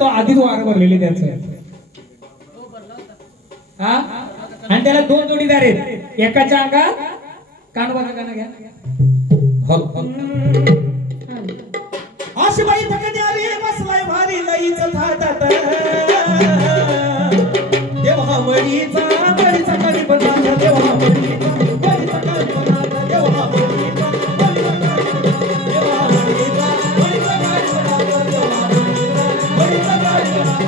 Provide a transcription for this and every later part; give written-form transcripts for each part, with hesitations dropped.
तो आधीच वार भरलेले त्याचं हा आणि त्याला दोन जोडीदार आहेत एकाच्या अंगात कानोबाचं गाणं घ्या अशी बाई थकण्यारी बसलाय भारी लईच थाटात देवा मळीचा बळीचा कधी बनला देवा मळीचा बळीचा कधी बनला देवा मळीचा बळीचा कधी देवा मळीचा बळीचा कधी बनला देवा मळीचा कधी बनला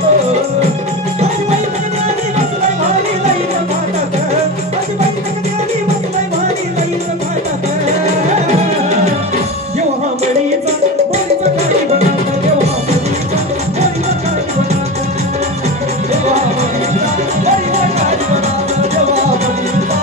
अशी बाई थकण्यारी बसलाय भारी लईच थाटात अशी बाई थकण्यारी बसलाय भारी लईच थाटात देवा मळीचा बळीचा कधी बनला देवा मळीचा बळीचा कधी बनला देवा मळीचा बळीचा कधी बनला देवा मळीचा बळीचा कधी बनला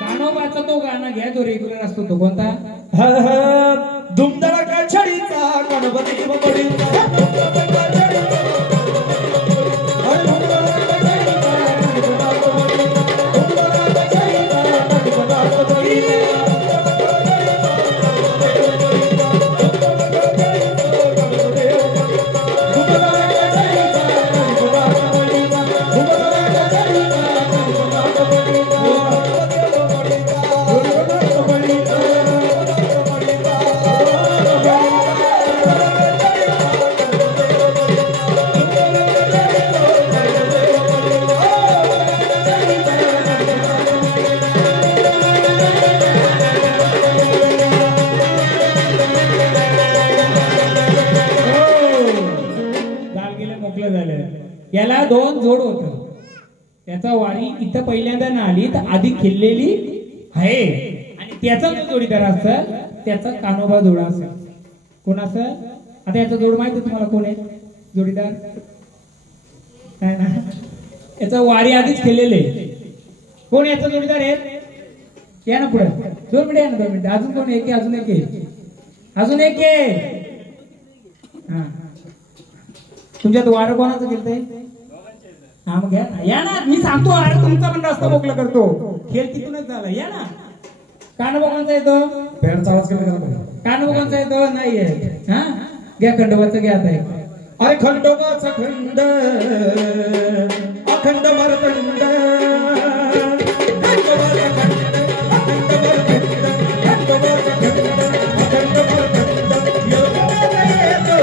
कानोबाचा तो गाणं घ्या जो रेग्युलर असतो तो कोणता धुमधडाका छडीचा गणपती बडीचा धुमधडाका छडीचा याला दोन जोड होत त्याचा वारी इथं पहिल्यांदा ना आली तर आधी खेळलेली आहे आणि त्याचा जो जोडीदार असेल त्याचा कानोबा जोडा असेल कोण असेल आता याचा जोड माहिती तुम्हाला कोण आहे जोडीदार काय ना याचा वारी आधीच खेळलेले कोण याचा जोडीदार आहे या ना पुढे 2 मिनिट या ना 2 मिनिट अजून कोण एक अजून एक अजून एक हा तुमच्यात वार कोणाचं केलंय हा मग या ना मी सांगतो अरे तुमचा पण रस्ता मोकळा करतो खेळ तिथूनच झाला या ना कानोबा कोणचा येतो बँडचा आवाज केला का कानोबा कोणचा येतो नाही हा घ्या खंडोबाचं घ्या आता अरे खंडोबाचा खंड अखंड मरतंड खंडोबाचा खंड अखंड मरतंड खंडोबाचा खंड अखंड मरतंड योगाचा येतो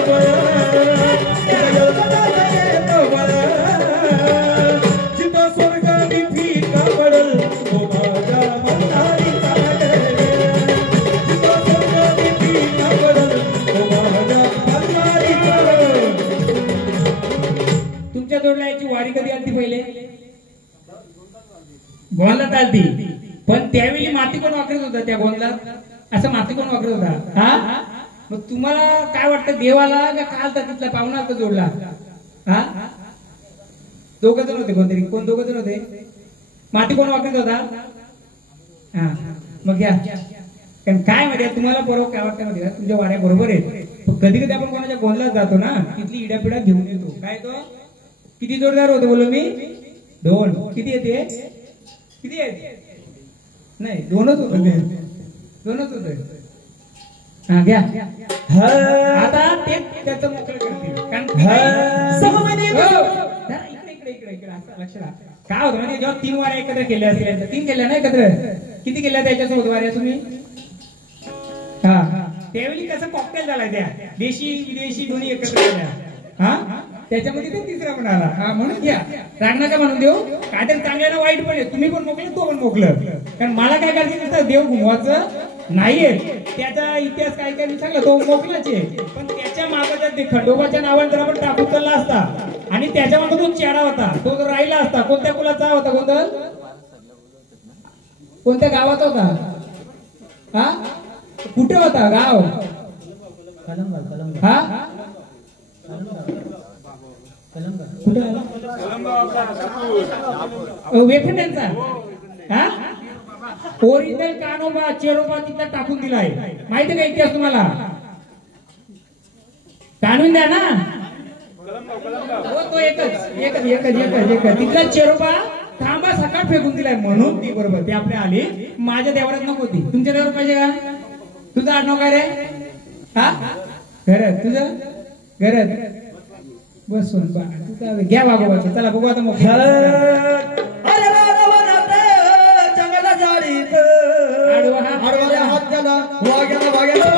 बळ जिथं स्वर्गाची फिका पडल तो माझ्या भंडारीचा जिथं स्वर्गाची फिका पडल तो माझ्या भंडारीचा तुमच्या जोडला याची वारी कधी आलती पहिले गोंधळात आलती पण त्यावेळी माती कोण वापरत होता त्या गोंधळात असं माती कोण वापरत होता हा मग तुम्हाला काय वाटतं देवाला का कालता तिथला पाहुणा आता जोडला हा दोघ जण होते कोणतरी कोण दोघ जण होते माती कोण वापरत होता हा मग या कारण काय माहिती तुम्हाला बरोबर काय वाटतं माहिती तुमच्या वाऱ्या बरोबर आहे कधी कधी आपण कोणाच्या गोंधळात जातो ना तिथली इडापिडा घेऊन येतो काय तो किती जोरदार होते बोलो मी 2 किती येते किती येते नाही 2च होते 2च होते हा घ्या आता ते त्याचं मोकळं करतील कारण इकडे असं लक्ष राहा काय होतं म्हणजे जेव्हा 3 वाऱ्या एकत्र केल्या असतील 3 केल्या ना एकत्र किती केल्या त्याच्यासोबत वाऱ्या तुम्ही हा त्यावेळी कसं कॉकटेल झालाय त्या देशी विदेशी दोन्ही एकत्र केल्या हा त्याच्यामध्ये तो तिसरा पण आला हा म्हणून घ्या राग नका म्हणून देऊ काहीतरी चांगल्याला वाईट पण आहे तुम्ही पण मोकले तो पण मोकलं कारण मला काय करायचं देव घुमवायचं नाहीये त्याचा इतिहास काय काय मी सांगलं तो मोकलाच आहे पण त्याच्या मागे ते खंडोबाच्या नावाने जर आपण टाकून चालला असता आणि त्याच्या मागे तो चेडा होता तो जर राहिला असता कोणत्या कुलाचा होता गोंधळ कोणत्या गावाचा होता हा कुठे होता गाव हा कुठे वेखंड्यांचा हा ओरिजिनल कानोबा चेरोबा तिथं टाकून दिलाय, माहिती का इतिहास तुम्हाला? काढून द्या ना. हो तो एकच एकच एकच एकच एकच तिथला चेरोबा थांबा सकाळ फेकून दिलाय म्हणून ती बरोबर ते आपले आली. माझ्या देवरात नको ती, तुमच्या देवरात पाहिजे का? तुझं आडनाव काय रे? हा घरात तुझं घरात बसून तुझा घ्या वागोबाचं. चला बघू आता मोठ्या अरे रावणात जंगला जाळीत आडवा हात त्याला वाग्याला वाग्याला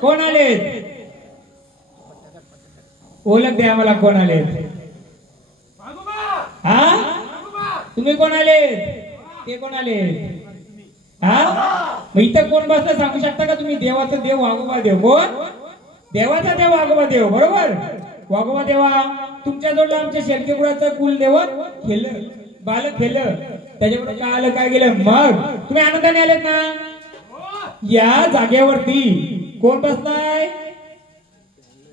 कोण आले? ओळख द्या मला कोण आले? हा तुम्ही कोण आले? ते कोण आले? हा मग इथं कोण बसलं सांगू शकता का तुम्ही? देवाचा देव वाघोबा देव. कोण? देवाचा देव वाघोबा देव. बरोबर. वाघोबा देवा तुमच्या जोडला आमच्या शेळकेपुराचं कुलदेवत खेळलं बालक खेळलं त्याच्याकडे काय आलं काय गेलं. मग तुम्ही आनंदाने आलेत ना? या जागेवरती कोण बसलाय?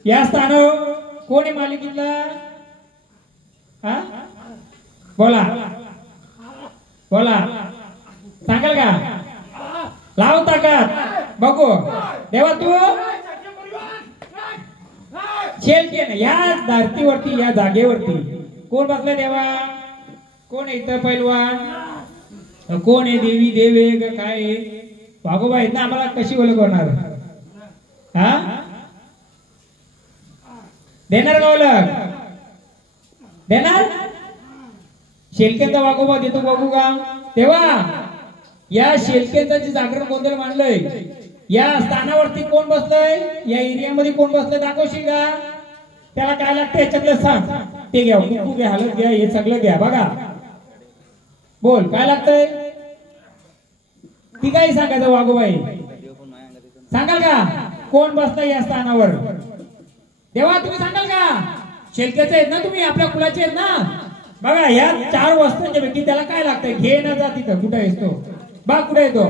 या स्थानावर कोण आहे मालिकीतला? हा बोला बोला सांगाल का? लाव ताकद बघू. देवा तू शेलके ना या धरतीवरती या जागेवरती कोण बसलाय देवा? कोण आहे इथं पैलवान? कोण आहे? देवी देवे का काय? वाघोबा आहेत ना, आम्हाला कशी ओळख होणार? हा देणार का ओळख? देणार? शेलकेचा वाघोबा देतो बघू का? तेव्हा या शेलकेचं जे जागरण गोंधळ मांडलंय या स्थानावरती कोण बसलंय? या एरियामध्ये कोण बसलंय दाखवशील का? त्याला काय लागतं याच्यातलं सांग. ते घ्या, कुकू घ्या, हलत घ्या, हे सगळं घ्या. बघा बोल काय लागतंय? ती काही सांगायचं वाघोबाई सांगाल का? कोण बसलाय या स्थानावर? तेव्हा तुम्ही सांगाल का? शेलकेचे आहेत ना तुम्ही, आपल्या कुलाचे आहेत ना? बघा या 4 वस्तूंच्या पैकी त्याला काय लागतंय? घे ना जा तिथं. कुठे येतो बघ, कुठे येतो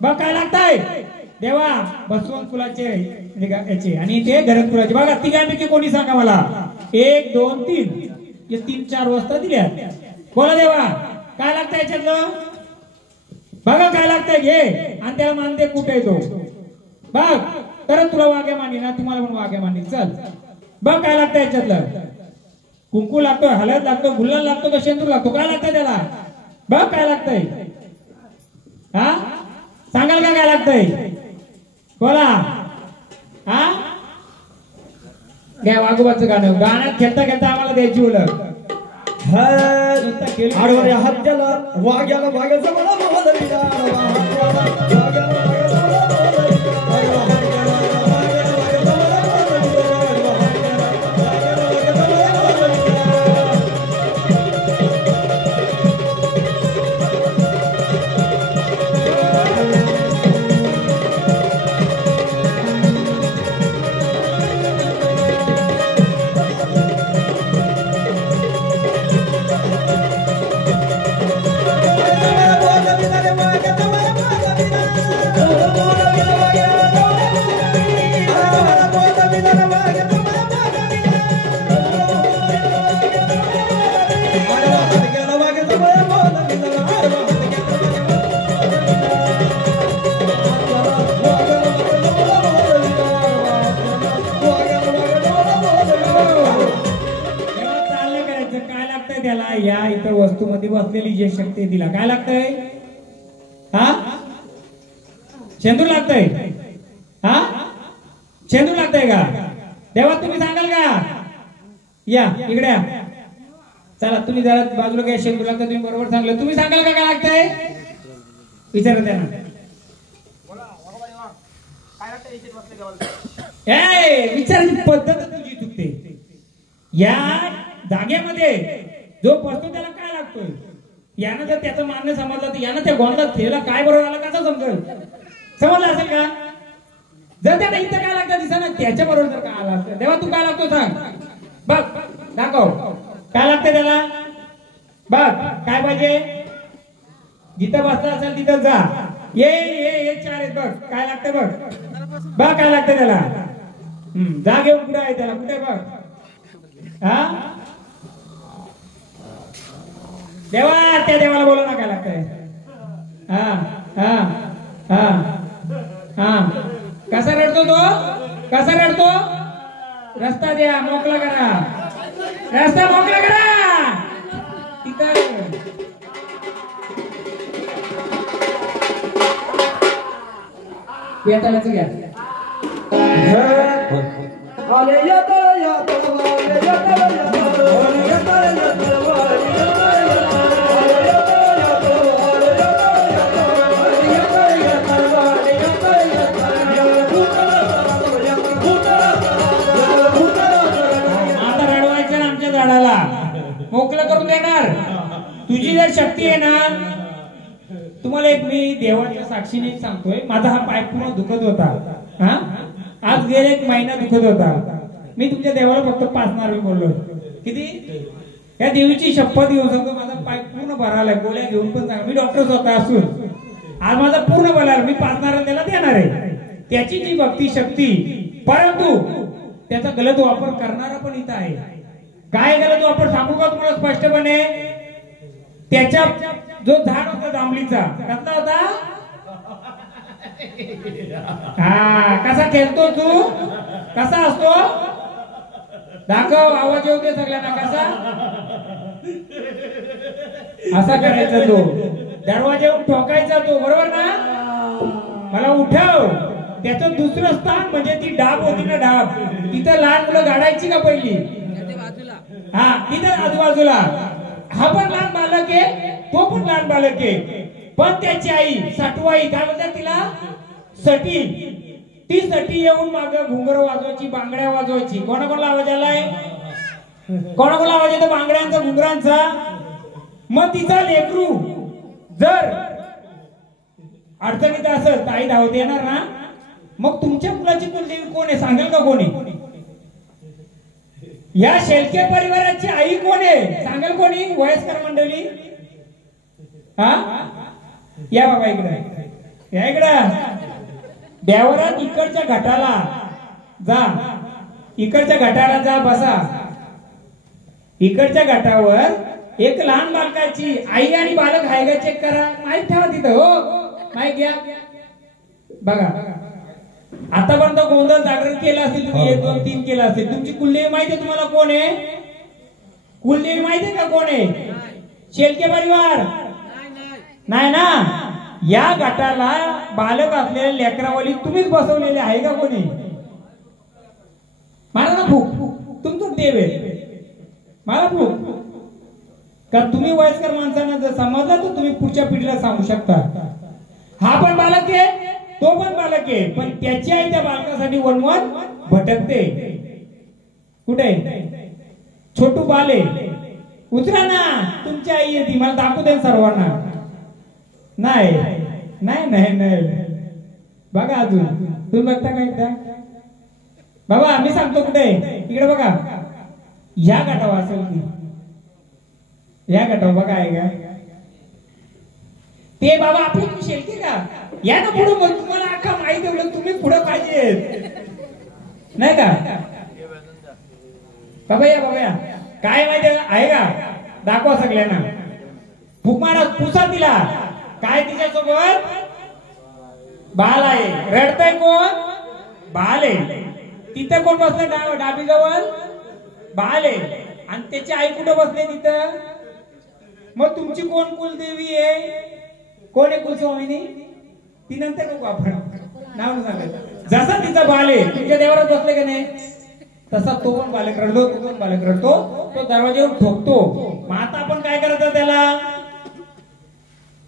बघ, काय लागतंय? देवा बसवंत कुलाचे याचे आणि ते गरज कुलाचे. बघा तिघांपैकी कोणी सांगा मला? 1 2 3 हे 3-4 वस्तू दिल्या. बोला देवा काय लागतंय याच्यातलं? बघा काय लागतंय घे आणि त्याला मानते कुठे येतो बघ. तर तुला वाघ्या मांडी ना, तुम्हाला पण वाघ्या मांडी. चल बघ काय लागतं याच्यातलं? कुंकू लागतो, हळद लागतो, गुलाल लागतो का शेंदूर लागतो? काय लागतंय त्याला? बघ काय लागतंय? हा सांगाल का काय लागतंय? बोला. हा घ्या वाघोबाचं गाणं. गाण्यात खेळता खेळता आम्हाला द्यायची ओळख. आडवऱ्या हत्याला वाग्याला वाग्याचा मला बोलविला या इतर वस्तूमध्ये बसलेली जे शक्ती दिला काय लागतंय? हा शेंदूर लागतंय. हा शेंदूर लागतंय का? देवा तुम्ही सांगाल का? या इकडे या. चला तुम्ही जरा बाजूला काय शेंदूर लागतं तुम्ही बरोबर सांगलं. तुम्ही सांगाल का काय लागतंय? विचारा त्यांना. विचारायची पद्धत तुझी चुकते. या जागेमध्ये जो बसतो त्याला काय लागतोय, यानं जर त्याचं मान्य समजलं तर यानं त्या गोंधळात खेळला काय बरोबर आला कसं समजेल, समजलं असेल का? जर त्याला इथं काय लागतं दिसना त्याच्या बरोबर जर काय आला असतं तेव्हा तू काय लागतो सांग, बघ दाखव काय लागतं त्याला, बघ काय पाहिजे, जिथं बसला असेल तिथं जा, ये चार आहेत बघ काय लागतं बघ काय लागतं त्याला, जा घेऊन कुठे आहे त्याला, कुठे बघ, हा देवा, त्या देवाला बोला ना काय लागतंय, हा हा हा हा कसा रडतो तो, कसा रडतो, रस्ता द्या मोकळा करा, रस्ता मोकळा करा, तिथं येतानाच घ्या. मोकळं करून देणार, तुझी जर शक्ती आहे ना. तुम्हाला एक मी देवाच्या साक्षीने सांगतोय, माझा हा पाय पूर्ण दुखत होता, हा आज गेले 1 महिना दुखत होता, मी तुमच्या देवाला फक्त 5 नारळ बोललोय, किती, या देवीची शपथ घेऊन सांगतो माझा पाय पूर्ण भरालाय, गोळ्या घेऊन पण सांगा, मी डॉक्टर स्वतः असून आज माझा पूर्ण भराला, मी 5 नारळ त्याला देणार आहे, त्याची जी भक्ती शक्ती, परंतु त्याचा गलत वापर करणारा पण इथं आहे. काय गलत वापर सांगू का तुम्हाला स्पष्टपणे, त्याच्या जो झाड होता जांभळीचा कसला होता, हा कसा खेळतो तू, कसा असतो, दाखव आवाज येऊ दे सगळ्यांना, कसा असा करायचा तो, दरवाजावर ठोकायचा तो, बरोबर ना, मला उठव. त्याचं दुसरं स्थान म्हणजे ती डाब होती ना, डाब, तिथं लहान मुलं गाडायची का पहिली, हा तिथं आजूबाजूला, हा पण लहान बालक आहे, तो पण लहान बालक आहे, पण त्याची आई सटवाई काय म्हणतात तिला, सटी, ती सटी येऊन माग घुंगर वाजवायची, बांगड्या वाजवायची, कोणाकोणाला आवाज आलाय, कोणाकोणाला आवाज येतो बांगड्यांचा घुंगरांचा. मग तिचा लेकरू जर अडचणीत असत आई धावत येणार ना, मग तुमच्या मुलाची कुलदेवी कोण आहे सांगेल का कोणी, या शेळके परिवाराची आई कोण आहे सांगेल कोणी, वयस्कर मंडळी, हा या बाबा इकडे, या इकडं, देवरात इकडच्या घाटाला जा, इकडच्या घाटाला जा, बसा, इकडच्या घाटावर एक लहान बालकाची आई आणि बालक आहे का चेक करा, माहित ठेवा तिथं, हो माहित घ्या, बघा आतापर्यंत गोंधळ जागरण केलं असेल तुम्ही, 1 2 3 केलं असेल, तुमची कुलदेवी माहितीये तुम्हाला कोण आहे, कुलदेवी माहितीये का कोण आहे, शेळके परिवार नाही ना, या गटाला बालक असलेल्या लेकरावली तुम्हीच बसवलेले आहे का कोणी, मला ना फूक, तुमचं देव आहे, मला फूक का, तुम्ही वयस्कर माणसांना जर समजला तर तुम्ही पुढच्या पिढीला सांगू शकता, हा पण बालक आहे तो पण बालक आहे, पण त्याची आई त्या बालकासाठी वनवन भटकते, कुठे छोटू बाले, उतरा ना, तुमची आई आहे ती, मला दाखवू दे सर्वांना, नाही नाही नाही नाही, बघा अजून तुम्ही बघता का एकदा, बाबा मी सांगतो कुठे, इकडे बघा, या गटावर असेल ती, या गटावर बघा आहे का ते, बाबा आपली तुम्ही शेळके का, या ना पुढे, मग तुम्हाला अख्खा माहिती एवढं तुम्ही पुढे पाहिजे नाही का, बाबा या बाबा या, काय माहिती आहे का, दाखवा सगळ्यांना, फुक मारा, पुसा तिला, काय तिच्यासोबत बाल आहे, रडतय कोण, बाल आहे, तिथं कोण बसलं डाबी जवळ, बाल आहे, आणि त्याची आई कुठं बसले तिथं, मग तुमची कोण कुलदेवी आहे, कोण आहे कुलस्वामिनी, ती नंतर बघू आपण, नाव सांगायचं, जसा तिचा बाल आहे तुमच्या देवारात बसले का नाही, तसा तो पण बालक रडतो, तो पण बालक रडतो, तो दरवाज्यावर ठोकतो, मग आता आपण काय करायचं,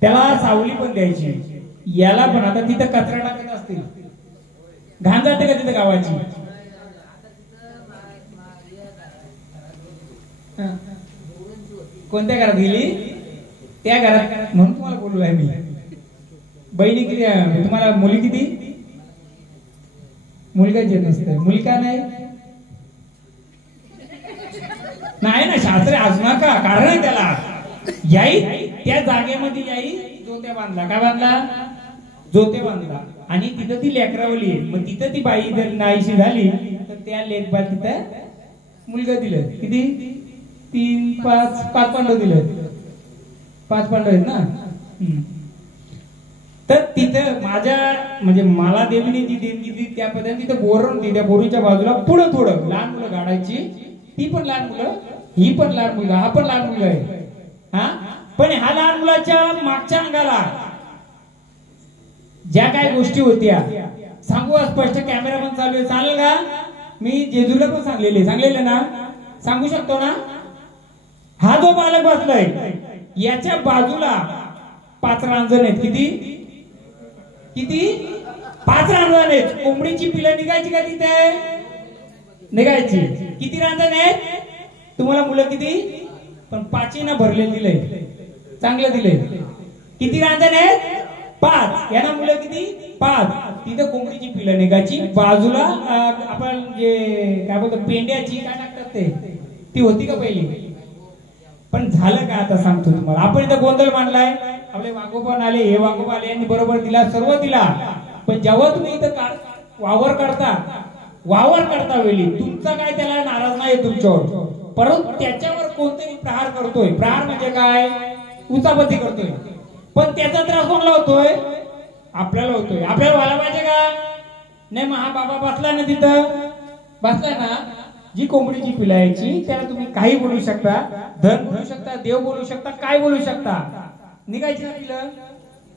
त्याला सावली पण द्यायची, याला पण आता तिथं कचरा टाकत असतील, घाण जाते का तिथे गावाची? कोणत्या घरात गेली? त्या घरात. म्हणून तुम्हाला बोललो आहे मी. बहिणी किती? तुम्हाला मुली किती? मुलगा येत नसते. मुलगा नाही नाही ना, शास्त्र आज नका. कारण आहे त्याला. याई त्या जागेमध्ये याई जोत्या बांधला. काय बांधला? जोते बांधला. आणि तिथं ती लेकरावली आहे. मग तिथं ती बाई जर नाहीशी झाली तर त्या लेकबाळ तिथं मुलगा दिलं. किती? 3 5 5 पांडव दिलं. 5 पांडव आहेत ना. तर तिथं माझ्या म्हणजे मला देवीने जी देणगी दिली त्या पद्धतीने तिथं बोर होती. त्या बोरीच्या बाजूला पुढं थोडं लहान मुलं गाडायची. ती पण लहान मुलं, ही पण लहान मुलं, हा पण लहान मुलं आहे. हा पण ह्या लहान मुलाच्या मागच्या अंगाला ज्या काही गोष्टी होत्या सांगू स्पष्ट. कॅमेरा पण चालू आहे. चालेल का? मी जेजूला पण सांगलेले ना, सांगू शकतो ना. हा जो बालक बसलाय याच्या बाजूला 5 रांजण आहेत. किती? किती? 5 रांजण आहेत. कोंबडीची पिलं निघायची का तिथे? निघायची. किती रांजण आहेत? तुम्हाला मुलं किती? पण 5 ना भरलेलं दिलंय. चांगलं दिलंय. किती रांजण आहेत? 5. यांना मुलं किती? 5. तिथे कोंबडीची पिलं निघायची. बाजूला आपण जे काय बोलतो पेंड्याची काय टाकतात ते, ती होती का पहिली? पण झालं का आता सांगतो तुम्हाला. आपण इथं गोंधळ मांडलाय. आपले वाघोबा आले, हे वाघोबा आले, यांनी बरोबर दिला, सर्व दिला. पण जेव्हा तुम्ही इथं वावर करता वेळी तुमचा काय त्याला नाराज नाही तुमच्यावर, परंतु त्याच्यावर कोणतरी प्रहार करतोय. प्रहार म्हणजे काय? उचापती करतोय. पण त्याचा त्रास कोणाला होतोय? आपल्याला होतोय. आपल्याला व्हायला पाहिजे का नाही? मग हा बाबा बसलाय ना तिथं, बसलाय ना, जी कोंबडीची पिलायची त्याला तुम्ही काही बोलू शकता, धन बोलू शकता, देव बोलू शकता, काय बोलू शकता, निघायची ना पिलं.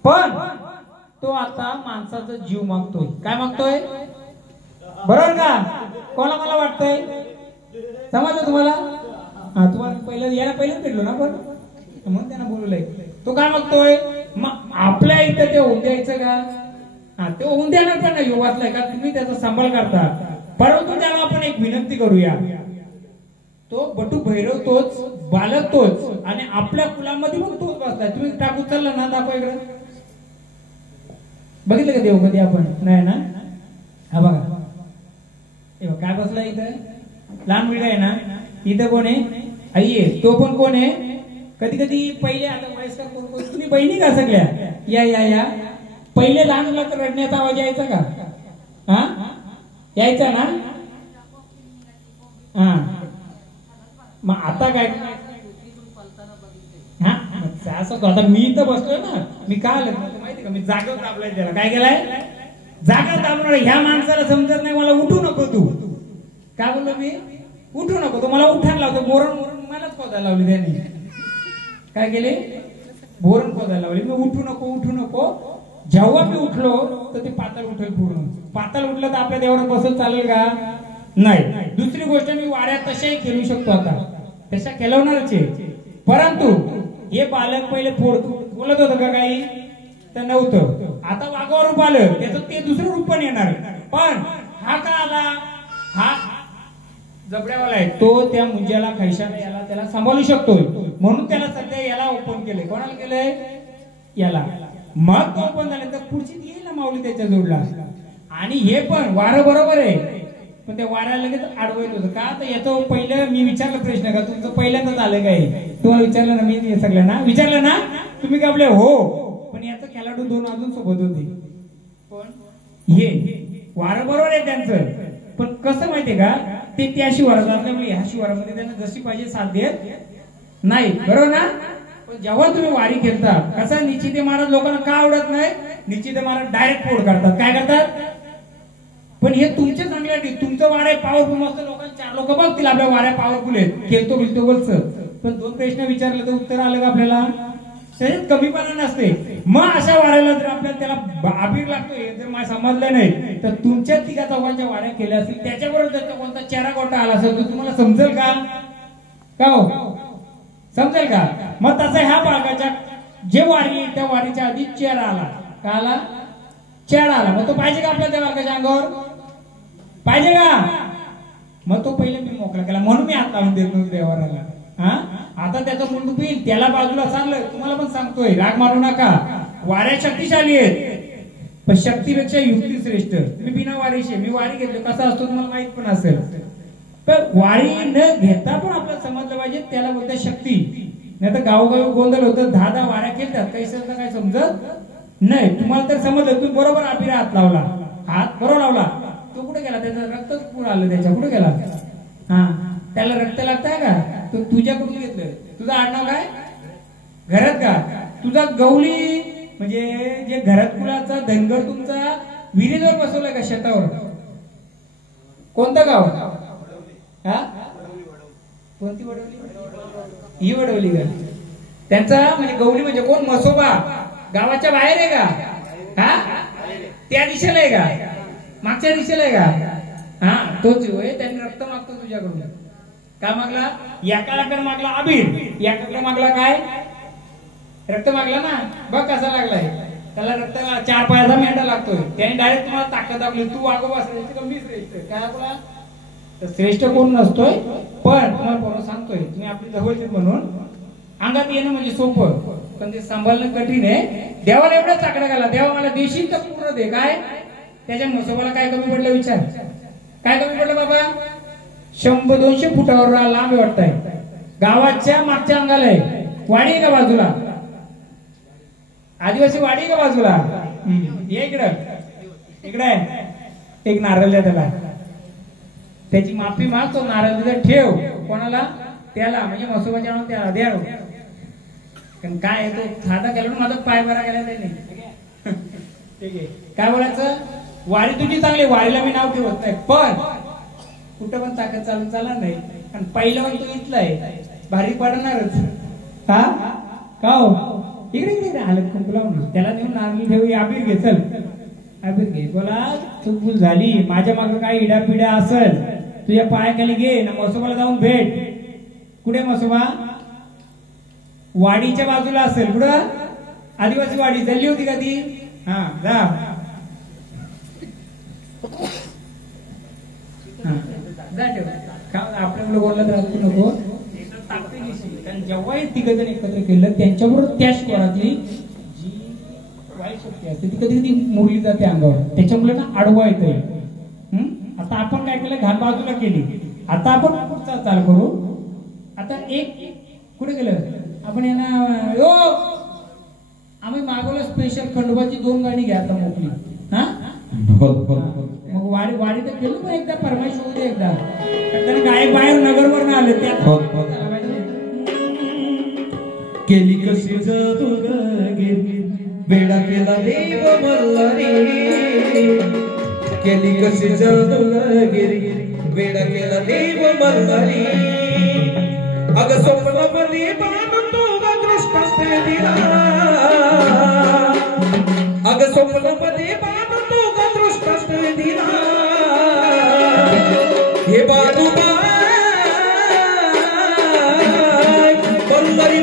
पण तो आता माणसाचा जीव मागतोय. काय मागतोय? बरोबर का? कोणाला मला वाटतंय? समजलं तुम्हाला? हा, तुम्हाला पहिलं भेटलो ना. पण म्हणून त्यांना बोलवलंय. तो काय मागतोय? मग आपल्या इथं ते होऊन द्यायचं का? हा, ते होऊन द्यायला पण नाही वाचलाय का तुम्ही त्याचा सांभाळ करता. परंतु त्याला आपण एक विनंती करूया. तो बटू भैरव तोच, बालक तोच, आणि आपल्या कुलामध्ये पण तोच बसलाय. तुम्ही टाकू चालला ना, दाखवा इकडे. बघितलं का देव कधी आपण? नाही ना. हा बघा, काय बसला इथं? लहान मुलगा आहे ना. इथं कोण आहे? आई आहे. तो पण कोण आहे? कधी कधी पहिले आता वयस्कर कोण कोण, तुम्ही बहिणी का सगळ्या? या या या. पहिले लहान मुलाचा रडण्याचा आवाज यायचा का? हा, यायचा ना. हा, मग आता काय? हा, असं आता मी इथं बसतोय ना. मी का आलं माहिती का? मी जागेवर दाबलाय त्याला. काय केलाय? जागा दाबणार. ह्या माणसाला समजत नाही मला उठू नको तू. काय बोललो मी? उठू नको. तो मला उठायला लावतो. बोरण मलाच खोदायला लावली त्यांनी. काय केले? बोरण खोदायला लावली. मी उठू नको. जेव्हा मी उठलो तर ते पातळ उठेल. पूर्ण पातळ उठलं तर आपल्या देवावर बसत चालेल का? नाही. दुसरी गोष्ट, मी वाऱ्यात तशाही खेळू शकतो. आता तशा खेळवणारच आहे. परंतु हे बालक पहिले बोलत होतं का काही? तर नव्हतं. आता वाघावर रूप आलं, त्याचं ते दुसरं रूप पण येणार. पण हा का आला? हा जबड्यावाला आहे. तो त्या मुंज्याला, खैशाला, याला त्याला सांभाळू शकतोय. म्हणून त्याला सध्या याला ओपन केलंय. कोणाला केलंय? याला. मग तो ओपन झाल्यानंतर पुढची येईल ना माऊली त्याच्या जोडला. आणि हे पण वारं बरोबर आहे, पण त्या वाऱ्याला लगेच अडवत होतं का? तर याचं पहिलं मी विचारलं प्रश्न का तुमचं पहिल्यांदाच आलं काय? तुम्हाला विचारलं ना मी, सगळ्यांना विचारलं ना. तुम्ही काय आपले हो. पण याचं खेळाडू 2 अजून सोबत होते. पण हे वारं बरोबर आहे त्यांचं. पण कसं माहितीये का? ते त्या शिवारात असल्यामुळे ह्या शिवारामध्ये त्यांना जशी पाहिजे साथ देत नाही. बरोबर ना? पण जेव्हा तुम्ही वारी खेळता, कसा निश्चिते महाराज लोकांना का आवडत नाही? निश्चिते महाराज डायरेक्ट फोड करतात. काय करतात? पण हे तुमच्या चांगल्यासाठी. तुमचं वाऱ्या पॉवरफुल मस्त, लोकांना 4 लोक बघतील आपल्या वाऱ्या पॉवरफुल आहेत, खेळतो बिलतो बोलचं. पण 2 प्रश्न विचारले तर उत्तर आलं का आपल्याला? त्याच्यात कमीपणा नसते. मग अशा वाऱ्याला जर आपल्याला त्याला आबीर लागतोय जर मला समजलं नाही, तर तुमच्या 3-4 वाऱ्या केल्या असतील, त्याच्याबरोबर जर कोणता चेहरा गोटा आला असेल तर तुम्हाला समजेल का? का हो? समजेल का? मग तसं ह्या बाळकाच्या जे वारी, त्या वारीच्या आधी चेहरा आला. का आला? चेहरा आला. मग तो पाहिजे का आपल्या त्या बाळकाच्या अंगावर? पाहिजे का? मग तो पहिले मी मोकळा केला म्हणून मी हात लावून देत नव्हतो व्यवहाराला. हा आता त्याचा मुंडू पिल त्याला बाजूला सांगलं. तुम्हाला पण सांगतोय राग मारू नका. वाऱ्या शक्तिशाली आहेत पण शक्तीपेक्षा युक्ती श्रेष्ठ. मी बिना वारीचे मी वारी घेतलो कसा असतो तुम्हाला माहित पण असेल. पण वारी न घेता पण आपल्याला समजलं पाहिजे त्याला बोलतात शक्ती. नाही तर गावोगावी गोंधळ होतं. 10 वाऱ्या केल्यात काही सर काय समजत नाही. तुम्हाला तर समजलं तुम्ही बरोबर आपिरा हात लावला. हात बरोबर लावला. तो कुठे गेला? त्याचं रक्तच पुढे आलं त्याच्या. कुठे गेला? हा त्याला रक्त लागतंय का? तो तुझ्याकडून घेतलं. तुझं आडनाव काय? घरात का? तुझा गवली म्हणजे जे घरात कुलाचा धनगर तुमचा विहिरीवर बसवलाय का शेतावर? कोणतं गाव? हा कोणती वडवली? ही वडवली का? त्यांचा म्हणजे गवली म्हणजे कोण? मसोबा गावाच्या बाहेर आहे का? हा त्या दिशेला आहे का? मागच्या दिशेला आहे का? हा तोच होय. त्यांनी रक्त मागतो तुझ्याकडून. काय मागला? एकाकडे मागला अबीर. एकाकडे मागला काय? रक्त मागला ना. बघ कसा लागलाय त्याला रक्त. 4 पायाचा मेंढा लागतोय. त्याने डायरेक्ट तुम्हाला ताकद दाखवली. तू वागोबा श्रेष्ठ का मी श्रेष्ठ? काय आपला तर श्रेष्ठ कोण नसतोय. पण तुम्हाला बरोबर सांगतोय तुम्ही आपली जवळचे म्हणून अंगात येणं म्हणजे सोपं पण ते सांभाळणं कठीण आहे. देवाला एवढा चाकडा घाला. देवा मला देशील तर पूर्ण दे. काय त्याच्या मसोबाला काय कमी पडलं? विचार काय कमी पडलं बाबा? 100-200 फुटावर लांब वाटतंय. गावाच्या मागच्या अंगाला आहे. वाडी आहे का बाजूला? आदिवासी वाडी का बाजूला? ये इकडं. इकडे एक नारळ द्या त्याला. त्याची माफी माग. तो नारळ तिथं ठेव. कोणाला? त्याला म्हणजे मसोबाच्या आणून त्याला द्या. कारण काय तो साधा केला ना माझा पाय बरा गेला त्याने. ठीक आहे. काय बोलायचं? वारी तुझी चांगली. वारीला मी नाव ठेवत नाही पण कुठं पण ताकद चालून चालणार नाही. आणि पहिलं पण तू इथला आहे भारी पडणारच. हा का हो? इकडे इकडे हालत कुंकू लावून त्याला नेऊन नारळ ठेव. आबीर घे. चल आबीर घे. बोला चूक झाली. माझ्या मागं काय इडापिडा असेल तुझ्या पायाखाली घे ना. मसोबाला जाऊन भेट. कुठे मसोबा? वाडीच्या बाजूला असेल. कुठं? आदिवासी वाडी चालली होती का ती? हा जा. आपल्याकडे बोलला तर नको. कारण जेव्हा तिघजण एकत्र केलं त्यांच्याबरोबर त्या स्वरातली जी वाईट शक्ती असते ती कधी कधी मुरली जाते अंगावर. त्याच्यामुळे ना आडवा येतोय. आता आपण काय केलं? घाण बाजूला केली. आता आपण पुढचा चाल करू. आता एक कुठे गेलं? आपण यांना यो आम्ही मागवलं स्पेशल खंडोबाची 2 गाणी घ्या आता मोकळी. हा मग वाडी तर केलं पण एकदा फरमाईश होऊ दे. एकदा गायक बाहेर नगरवर आले त्या केली कशी जादू गे वेडा केला देव मल्हारी. केली कशी जादू गे वेडा केला देव मल्हारी. अग स्वप्नामध्ये बांधतो ग दृष्टांत दिला. अग स्वप्नामध्ये बांधतो ग दृष्टांत दिला. हे बाजूबाई बंगारी